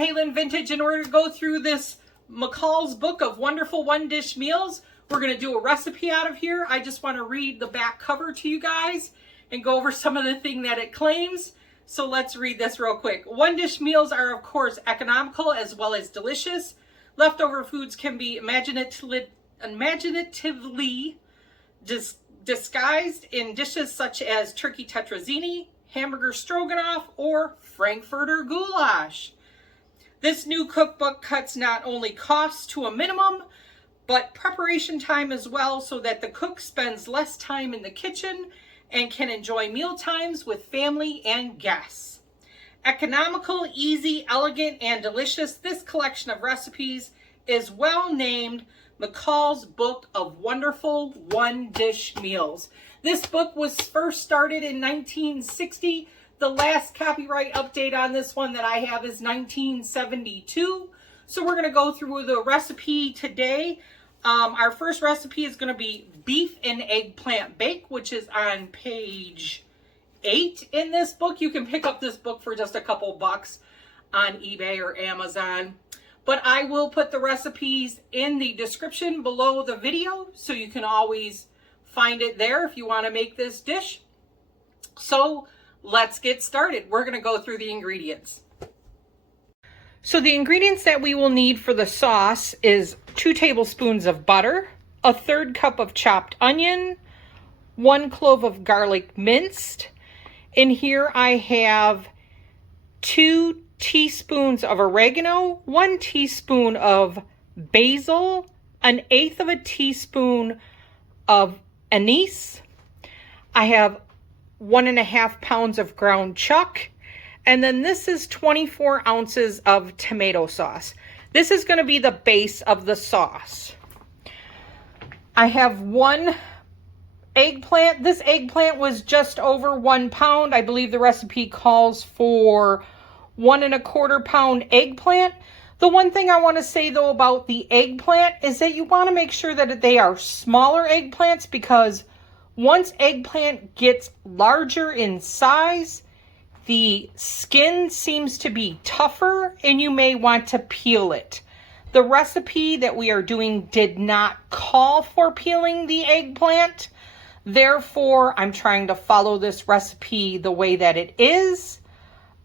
Halen Vintage, in order to go through this McCall's book of wonderful one-dish meals. We're going to do a recipe out of here. I just want to read the back cover to you guys and go over some of the things that it claims. So let's read this real quick. One-dish meals are, of course, economical as well as delicious. Leftover foods can be imaginatively disguised in dishes such as turkey tetrazzini, hamburger stroganoff, or Frankfurter goulash. This new cookbook cuts not only costs to a minimum, but preparation time as well, so that the cook spends less time in the kitchen and can enjoy meal times with family and guests. Economical, easy, elegant, and delicious, this collection of recipes is well named McCall's Book of Wonderful One-Dish Meals. This book was first started in 1960. The last copyright update on this one that I have is 1972. So we're going to go through the recipe today. Our first recipe is going to be beef and eggplant bake, which is on page 8 in this book. You can pick up this book for just a couple bucks on eBay or Amazon. But I will put the recipes in the description below the video, so you can always find it there if you want to make this dish. So let's get started. We're going to go through the ingredients. So the ingredients that we will need for the sauce is 2 tablespoons of butter, a 1/3 cup of chopped onion, 1 clove of garlic minced. In here I have 2 teaspoons of oregano, 1 teaspoon of basil, 1/8 teaspoon of anise. I have 1.5 pounds of ground chuck, and then this is 24 ounces of tomato sauce. This is going to be the base of the sauce. I have 1 eggplant. This eggplant was just over 1 pound. I believe the recipe calls for 1 1/4 pound eggplant. The one thing I want to say though about the eggplant is that you want to make sure that they are smaller eggplants, because once eggplant gets larger in size, the skin seems to be tougher and you may want to peel it. The recipe that we are doing did not call for peeling the eggplant. Therefore, I'm trying to follow this recipe the way that it is.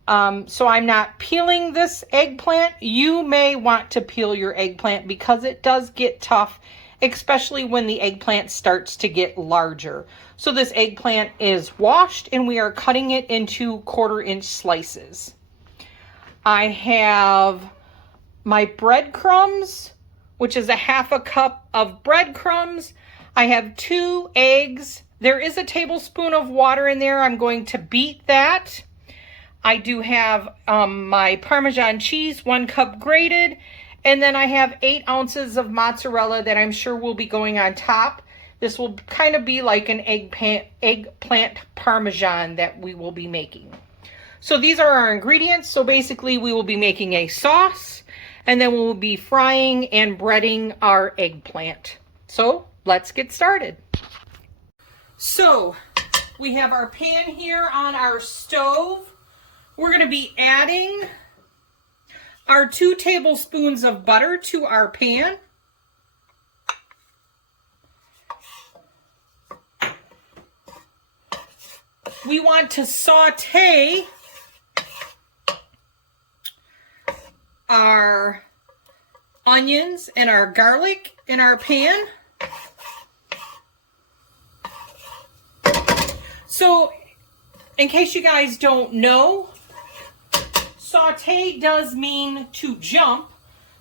So I'm not peeling this eggplant. You may want to peel your eggplant because it does get tough, especially when the eggplant starts to get larger. So this eggplant is washed and we are cutting it into 1/4 inch slices. I have my breadcrumbs, which is 1/2 cup of breadcrumbs. I have 2 eggs. There is a tablespoon of water in there. I'm going to beat that. I do have my Parmesan cheese, 1 cup grated, and then I have 8 ounces of mozzarella that I'm sure will be going on top. This will kind of be like an eggplant Parmesan that we will be making. So these are our ingredients. So basically we will be making a sauce, and then we'll be frying and breading our eggplant. So let's get started. So we have our pan here on our stove. We're going to be adding our 2 tablespoons of butter to our pan. We want to saute our onions and our garlic in our pan. So, in case you guys don't know, saute does mean to jump.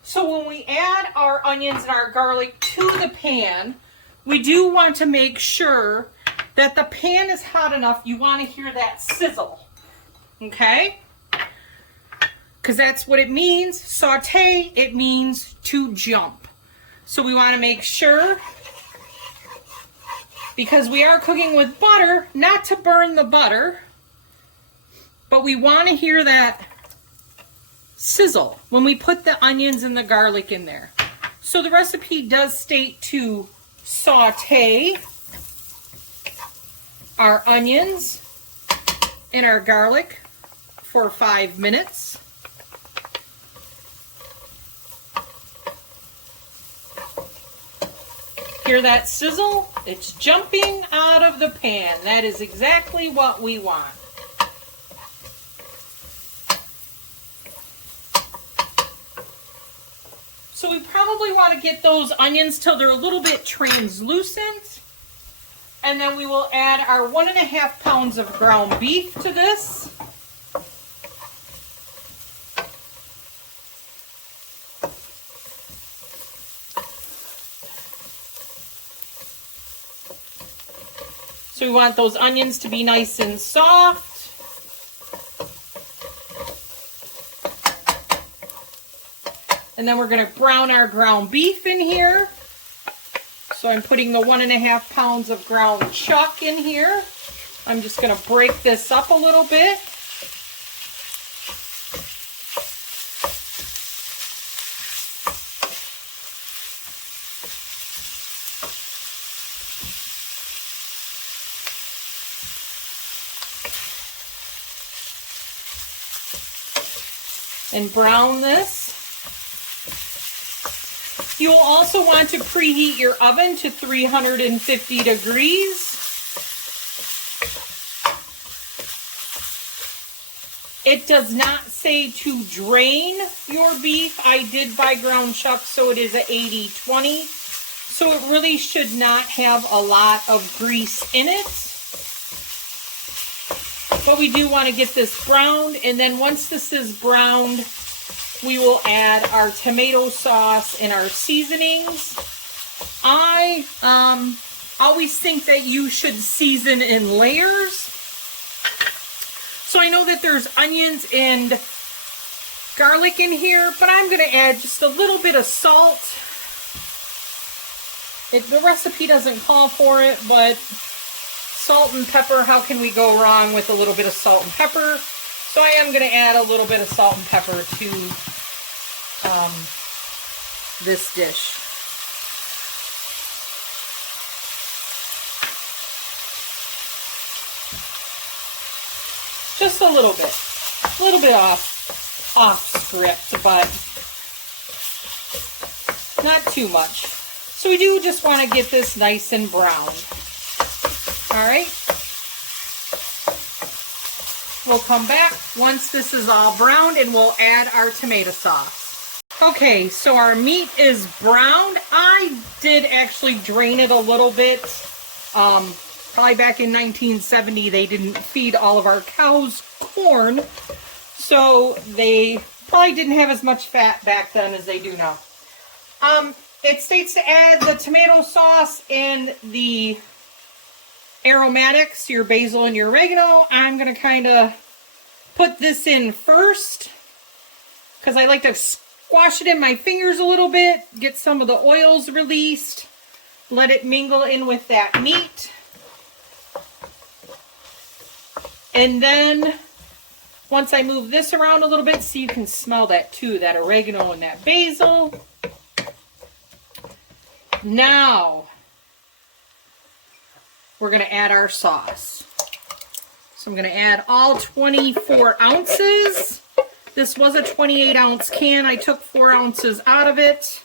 So when we add our onions and our garlic to the pan, we do want to make sure that the pan is hot enough. You want to hear that sizzle, okay? Because that's what it means. Saute, it means to jump. So we want to make sure, because we are cooking with butter, not to burn the butter, but we want to hear that sizzle when we put the onions and the garlic in there. So the recipe does state to saute our onions and our garlic for 5 minutes. Hear that sizzle? It's jumping out of the pan. That is exactly what we want. So we probably want to get those onions till they're a little bit translucent. And then we will add our 1.5 pounds of ground beef to this. So we want those onions to be nice and soft. And then we're going to brown our ground beef in here. So I'm putting the 1.5 pounds of ground chuck in here. I'm just going to break this up a little bit. And brown this. You will also want to preheat your oven to 350 degrees. It does not say to drain your beef. I did buy ground chuck, so it is a 80-20. So it really should not have a lot of grease in it. But we do want to get this browned, and then once this is browned, we will add our tomato sauce and our seasonings. I always think that you should season in layers. So I know that there's onions and garlic in here, but I'm going to add just a little bit of salt. The recipe doesn't call for it, but salt and pepper, how can we go wrong with a little bit of salt and pepper? So I am going to add a little bit of salt and pepper to this dish. Just a little bit off script, but not too much. So we do just want to get this nice and brown. All right. We'll come back once this is all browned and we'll add our tomato sauce. Okay, so our meat is browned. I did actually drain it a little bit. Probably back in 1970, they didn't feed all of our cows corn, so they probably didn't have as much fat back then as they do now. It states to add the tomato sauce and the aromatics, your basil and your oregano. I'm going to kind of put this in first because I like to squash it in my fingers a little bit, get some of the oils released, let it mingle in with that meat. And then once I move this around a little bit, so you can smell that too, that oregano and that basil. Now we're going to add our sauce. So I'm going to add all 24 ounces. This was a 28-ounce can. I took 4 ounces out of it.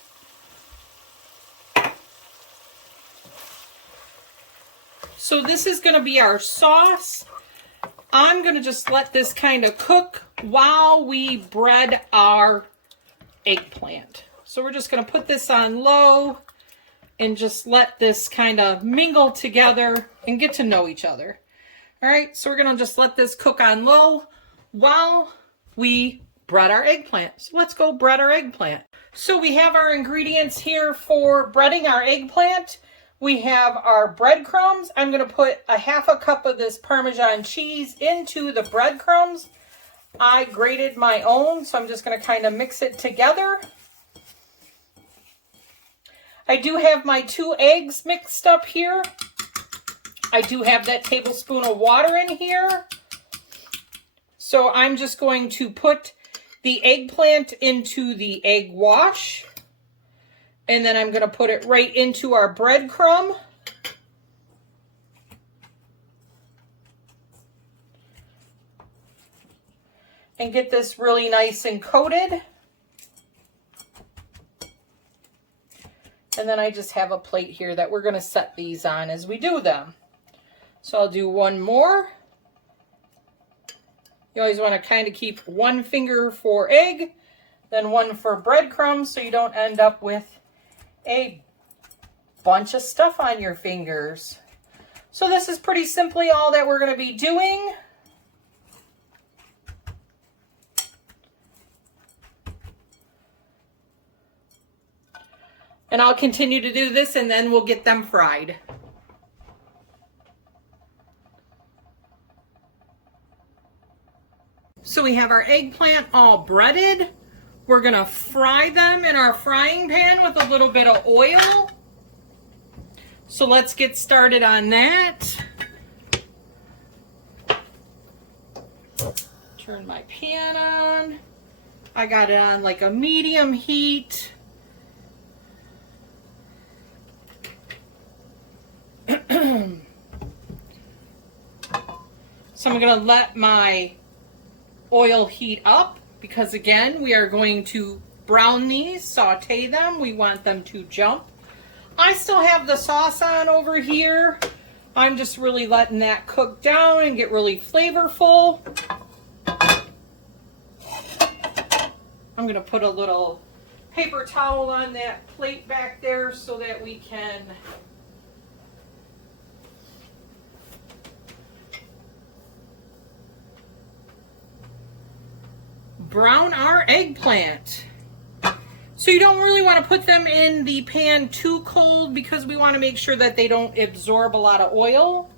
So this is going to be our sauce. I'm going to just let this kind of cook while we bread our eggplant. So we're just going to put this on low and just let this kind of mingle together and get to know each other. All right, so we're going to just let this cook on low while we bread our eggplant. So let's go bread our eggplant. So we have our ingredients here for breading our eggplant. We have our breadcrumbs. I'm going to put a 1/2 cup of this Parmesan cheese into the breadcrumbs. I grated my own, so I'm just going to kind of mix it together. I do have my 2 eggs mixed up here. I do have that tablespoon of water in here. So I'm just going to put the eggplant into the egg wash. And then I'm going to put it right into our breadcrumb. And get this really nice and coated. And then I just have a plate here that we're going to set these on as we do them. So I'll do one more. You always want to kind of keep one finger for egg, then one for breadcrumbs, so you don't end up with a bunch of stuff on your fingers. So this is pretty simply all that we're going to be doing. And I'll continue to do this and then we'll get them fried. So we have our eggplant all breaded. We're gonna fry them in our frying pan with a little bit of oil. So let's get started on that. Turn my pan on. I got it on like a medium heat. So I'm gonna let my oil heat up because again, we are going to brown these, saute them. We want them to jump. I still have the sauce on over here. I'm just really letting that cook down and get really flavorful. I'm gonna put a little paper towel on that plate back there so that we can brown our eggplant. So you don't really want to put them in the pan too cold because we want to make sure that they don't absorb a lot of oil.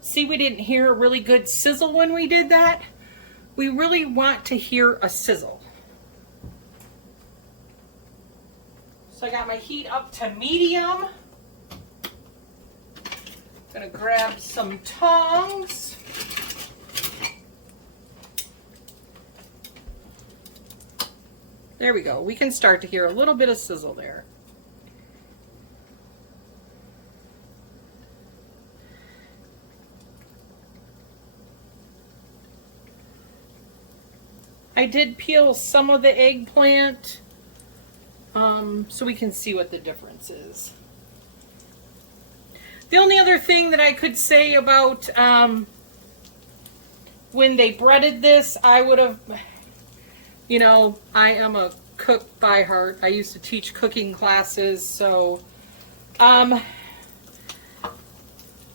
See, we didn't hear a really good sizzle when we did that. We really want to hear a sizzle. So I got my heat up to medium. Gonna grab some tongs. There we go. We can start to hear a little bit of sizzle there. I did peel some of the eggplant so we can see what the difference is. The only other thing that I could say about when they breaded this, I would have... You know, I am a cook by heart. I used to teach cooking classes, so I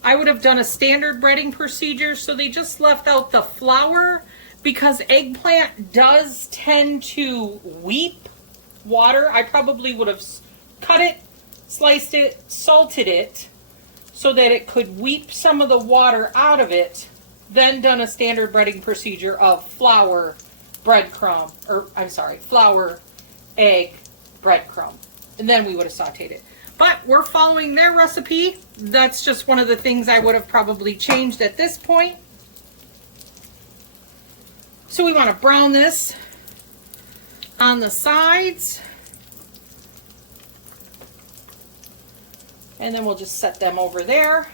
would have done a standard breading procedure, so they just left out the flour because eggplant does tend to weep water. I probably would have cut it, sliced it, salted it so that it could weep some of the water out of it, then done a standard breading procedure of flour, breadcrumb, or I'm sorry, flour, egg, breadcrumb. And then we would have sauteed it. But we're following their recipe. That's just one of the things I would have probably changed at this point. So we want to brown this on the sides. And then we'll just set them over there.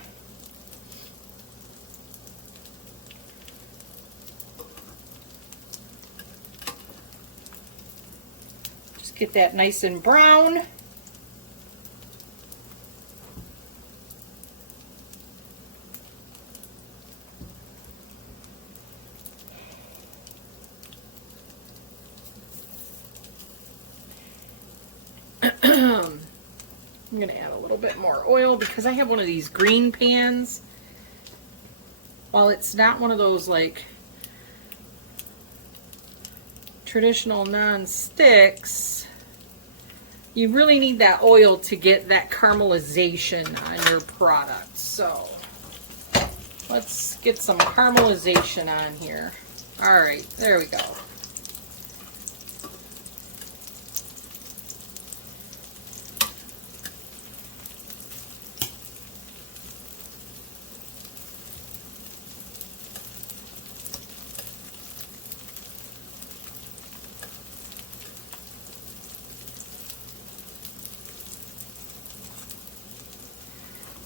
Get that nice and brown. I'm going to add a little bit more oil because I have one of these green pans. While it's not one of those like traditional non-sticks, you really need that oil to get that caramelization on your product. So let's get some caramelization on here. All right, there we go.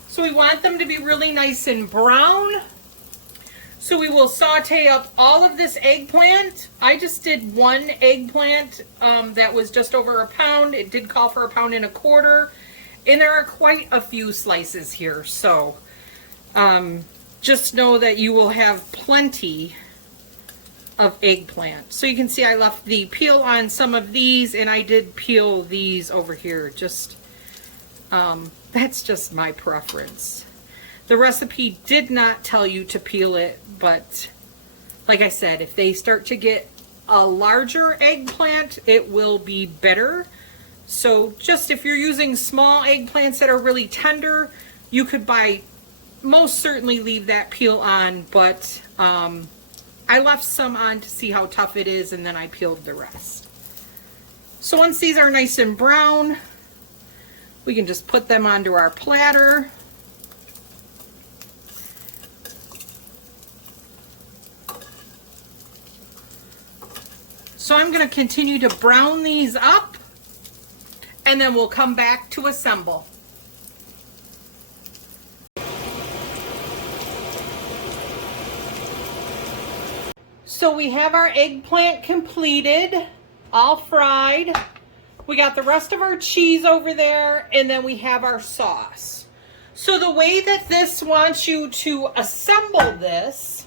So we want them to be really nice and brown. So we will saute up all of this eggplant. I just did one eggplant that was just over a pound. It did call for 1.25 pounds. And there are quite a few slices here. So just know that you will have plenty of eggplant. So you can see I left the peel on some of these, and I did peel these over here. Just that's just my preference. The recipe did not tell you to peel it, but like I said, if they start to get a larger eggplant, it will be better. So just if you're using small eggplants that are really tender, you could most certainly leave that peel on, but I left some on to see how tough it is, and then I peeled the rest. So once these are nice and brown, we can just put them onto our platter. So I'm going to continue to brown these up, and then we'll come back to assemble. So we have our eggplant completed, all fried. We got the rest of our cheese over there, and then we have our sauce. So the way that this wants you to assemble this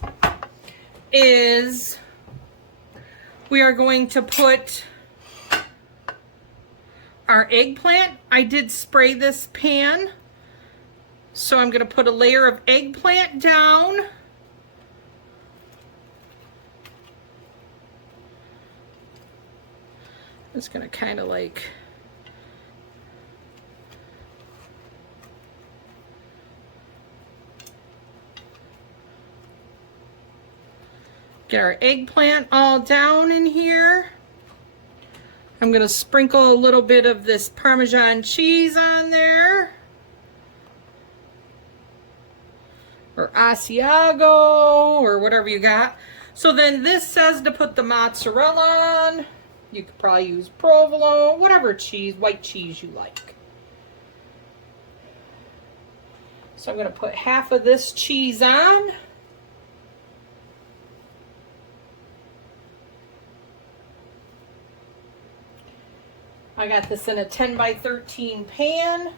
is we are going to put our eggplant. I did spray this pan, so I'm going to put a layer of eggplant down. It's going to kind of like get our eggplant all down in here. I'm going to sprinkle a little bit of this Parmesan cheese on there, or Asiago, or whatever you got. So then this says to put the mozzarella on. You could probably use provolone, whatever cheese, white cheese you like. So I'm going to put half of this cheese on. I got this in a 10 by 13 pan.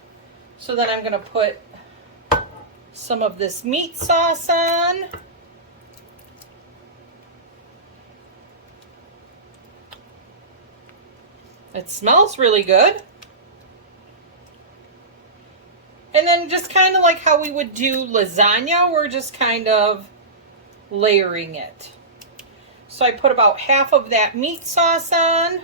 So then I'm going to put some of this meat sauce on. It smells really good. And then just kind of like how we would do lasagna, we're just kind of layering it. So I put about half of that meat sauce on.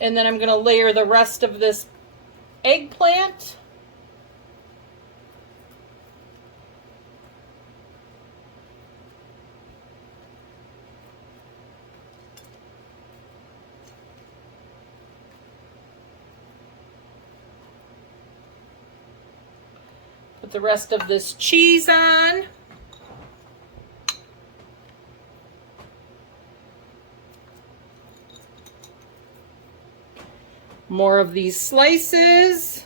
And then I'm going to layer the rest of this eggplant. Put the rest of this cheese on. More of these slices.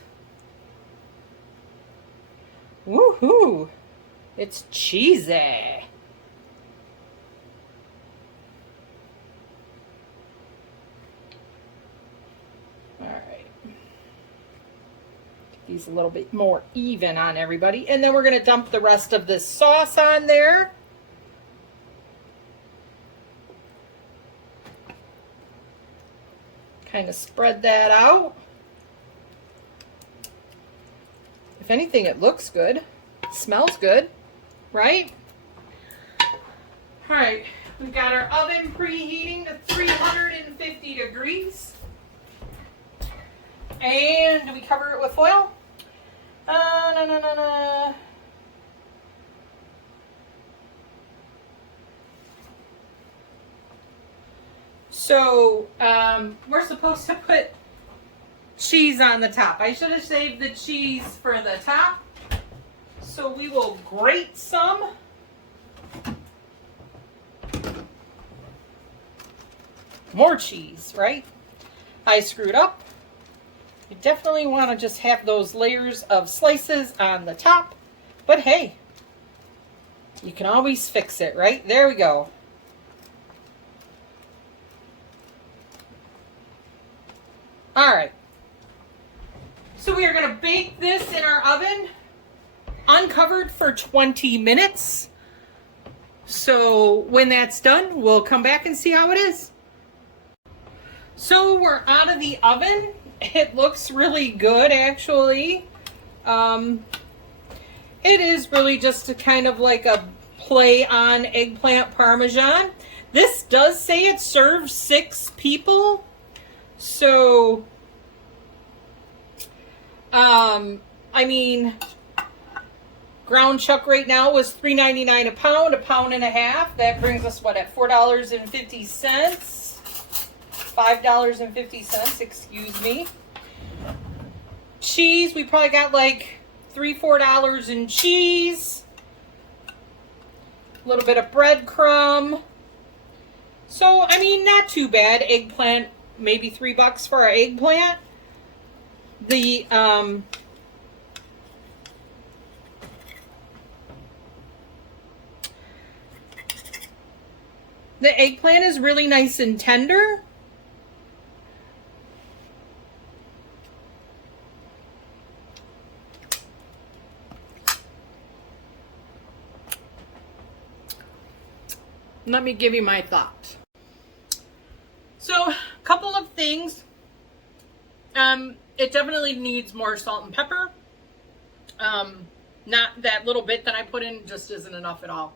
Woohoo! It's cheesy. These a little bit more even on everybody. And then we're going to dump the rest of this sauce on there. Kind of spread that out. If anything, it looks good. It smells good, right? All right, we've got our oven preheating to 350 degrees. And do we cover it with foil? No. So, we're supposed to put cheese on the top. I should have saved the cheese for the top. So we will grate some. More cheese, right? I screwed up. You definitely want to just have those layers of slices on the top. But hey, You can always fix it, right? There we go. All right. So we are going to bake this in our oven, uncovered for 20 minutes. So when that's done, we'll come back and see how it is. So we're out of the oven. It looks really good, actually. It is really just a kind of like a play on eggplant parmesan. This does say it serves 6 people. So, I mean, ground chuck right now was $3.99 a pound and a half. That brings us, what, at $4.50? $5.50, excuse me. Cheese, we probably got like $3-4 in cheese. A little bit of breadcrumb. So, I mean, not too bad. Eggplant, maybe $3 for our eggplant. The eggplant is really nice and tender. Let me give you my thoughts. So, a couple of things. It definitely needs more salt and pepper. Not that little bit that I put in just isn't enough at all.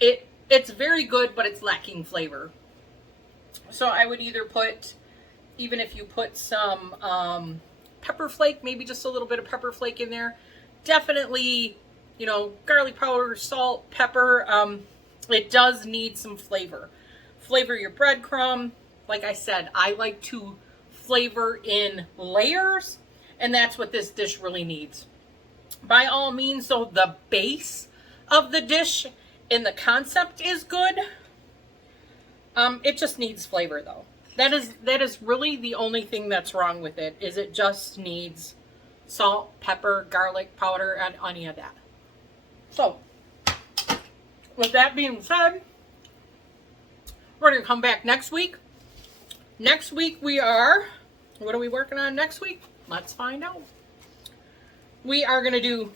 It's very good, but it's lacking flavor. So I would either put, even if you put some pepper flake, maybe just a little bit of pepper flake in there. Definitely, you know, garlic powder, salt, pepper. It does need some flavor. Flavor your breadcrumb. Like I said, I like to flavor in layers, and that's what this dish really needs. By all means, so the base of the dish and the concept is good. It just needs flavor, though. That is really the only thing that's wrong with it, is it just needs salt, pepper, garlic powder, and any of that. So, with that being said, we're going to come back next week. Next week we are, what are we working on next week? Let's find out. We are going to do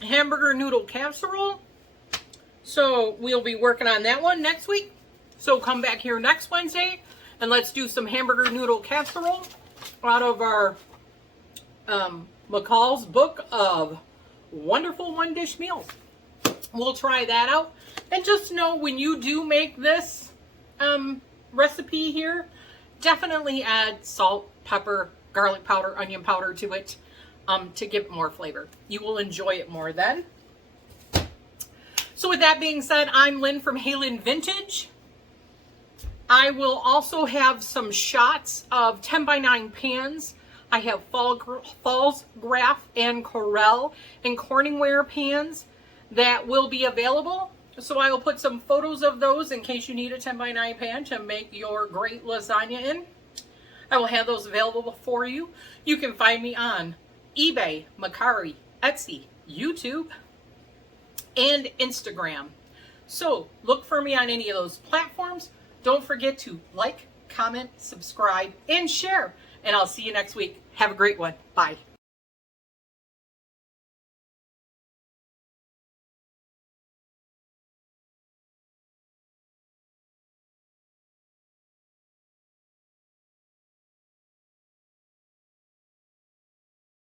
hamburger noodle casserole. So we'll be working on that one next week. So come back here next Wednesday and let's do some hamburger noodle casserole out of our McCall's book of wonderful one dish meals. We'll try that out. And just know, when you do make this recipe here, definitely add salt, pepper, garlic powder, onion powder to it to give it more flavor. You will enjoy it more then. So with that being said, I'm Lynn from Halen Vintage. I will also have some shots of 10x9 pans. I have Falls Graf and Corel and Corningware pans that will be available. So I will put some photos of those in case you need a 10x9 pan to make your great lasagna in. I will have those available for you. You can find me on eBay, Mercari, Etsy, YouTube, and Instagram. So look for me on any of those platforms. Don't forget to like, comment, subscribe, and share. And I'll see you next week. Have a great one. Bye.